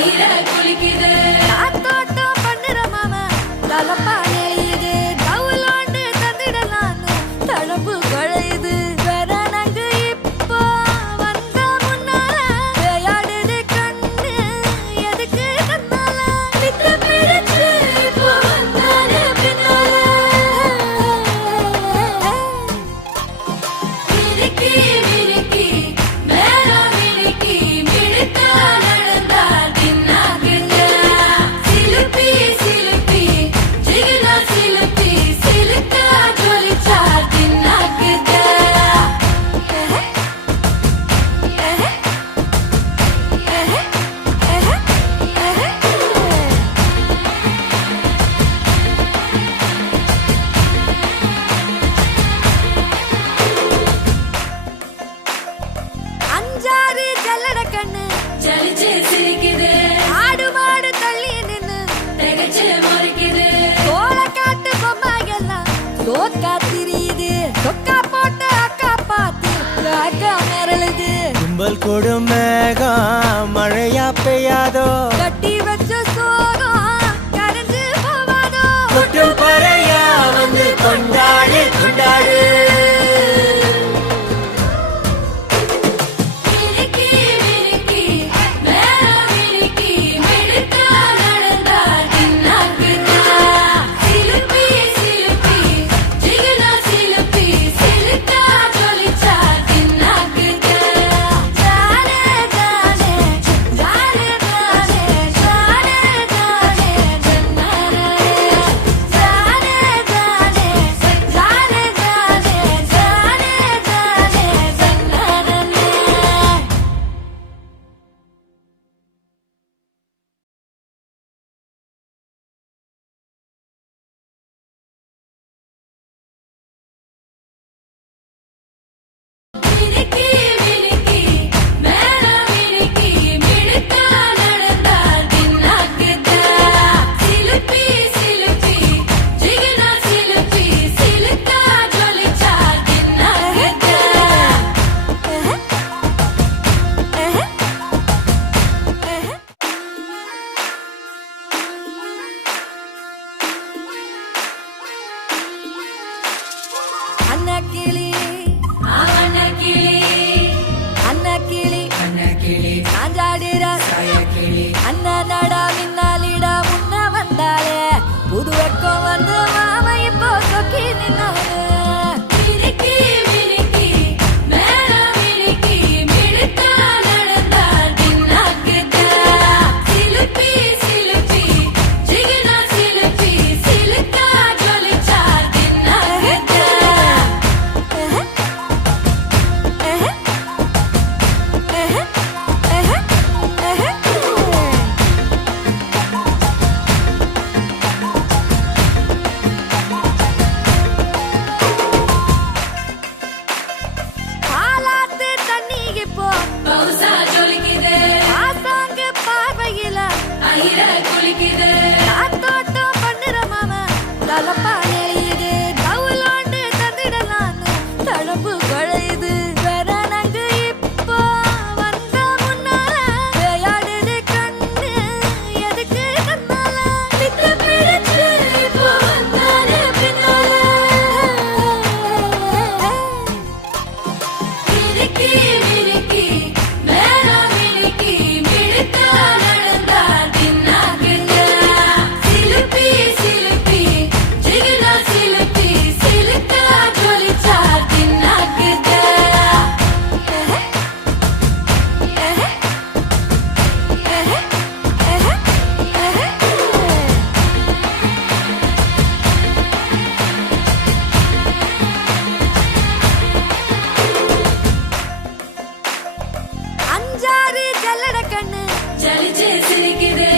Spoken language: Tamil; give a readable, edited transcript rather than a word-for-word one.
குளிக்குது தோட்டம் பண்ணுற மாமா தலப்பா நெளியுது தவுலாண்டு தந்திடலான்னு தடம்பு குழையுது வெறனங்கு இப்போ வந்த முன்னால விளையாடுது கண்ணு எதுக்கு கண்ணால வித்து பிடிச்சு இப்போ வந்தாரு பின்னால விரிக்கி விரிக்கி மேல விரிக்கி மிடுக்கா நடந்தா தின்னாக்குங்க சிலுப்பி சிலுப்பி ஜிகினா சிலுப்பி சிலுக்கா ஜொலிச்சா தின்னாக்குங்க அஞ்சாறு ஜல்லட கண்ணு ஜலிச்சு சிரிக்குது ஆடு மாடு தள்ளி நின்னு திகச்சு முறைக்குது தோள காட்டு பொம்மைகள்லாம் சோக்கா திரியுது சொக்கா போட்ட அக்கா பார்த்து காக்கா மிரளுது கும்பல் கொடும் மேகம் மழையா பெய்யாதோ கட்டி வச்ச சோகம் கரைஞ்சு போவாதோ கொட்டும் பறையா வந்து கொண்டாடு கொண்டாடு விரிக்கி விரிக்கி மேல விரிக்கி மிடுக்கா நடந்தா தின்னாக்குங்க சிலுப்பி சிலுப்பி ஜிகினா சிலுப்பி சிலுக்கா ஜொலிச்சா தின்னாக்குங்க ஜானே ஜானே ஜானே ஜானே ஜானே ஜானே ஜன்னரே ஜானே ஜானே ஜானே ஜானே ஜானே ஜானே ஜன்னரே விரிக்கி விரிக்கி மேல விரிக்கி மிடுக்கா நடந்தா தின்னாக்குங்க சிலுப்பி சிலுப்பி ஜிகினா சிலுப்பி சிலுக்கா ஜொலிச்சா தின்னாக்குங்க அன்னக்கிளி அவனக்கிளி அன்னக்கிளி அன்னக்கிளி சாஞ்சாடுற சாயக்கிளி அண்ணனடா மின்னாலிடா முன்ன வந்தாளே புது வெக்கம் வந்து மாமா இப்போ சொக்கி நின்னாரு விரிக்கி விரிக்கி மேல விரிக்கி மிடுக்கா நடந்தா தின்னாக்குங்க சிலுப்பி சிலுப்பி ஜிகினா சிலுப்பி சிலுக்கா ஜொலிச்சா தின்னாக்குங்க பாலாத்து தண்ணி இப்போ பவுசா ஜொலிக்குது ஆசாங்க பார்வையில அயிர குளிக்குது தோட்டம் பண்ணுற மாமா தலப்பா நெளியுது தவுலாண்டு தந்திடலான்னு தடம்பு குழையுது வெறனங்கு இப்போ வந்த முன்னால விளையாடுது கண்ணு எதுக்கு கண்ணால வித்து பிடிச்சு இப்போ வந்தாரு பின்னால விரிக்கி விரிக்கி மேல விரிக்கி மிடுக்கா நடந்தா தின்னாக்குங்க சிலுப்பி சிலுப்பி ஜிகினா சிலுப்பி சிலுக்கா ஜொலிச்சா தின்னாக்குங்க அஞ்சாறு ஜல்லட கண்ணு ஜலிச்சு சிரிக்குது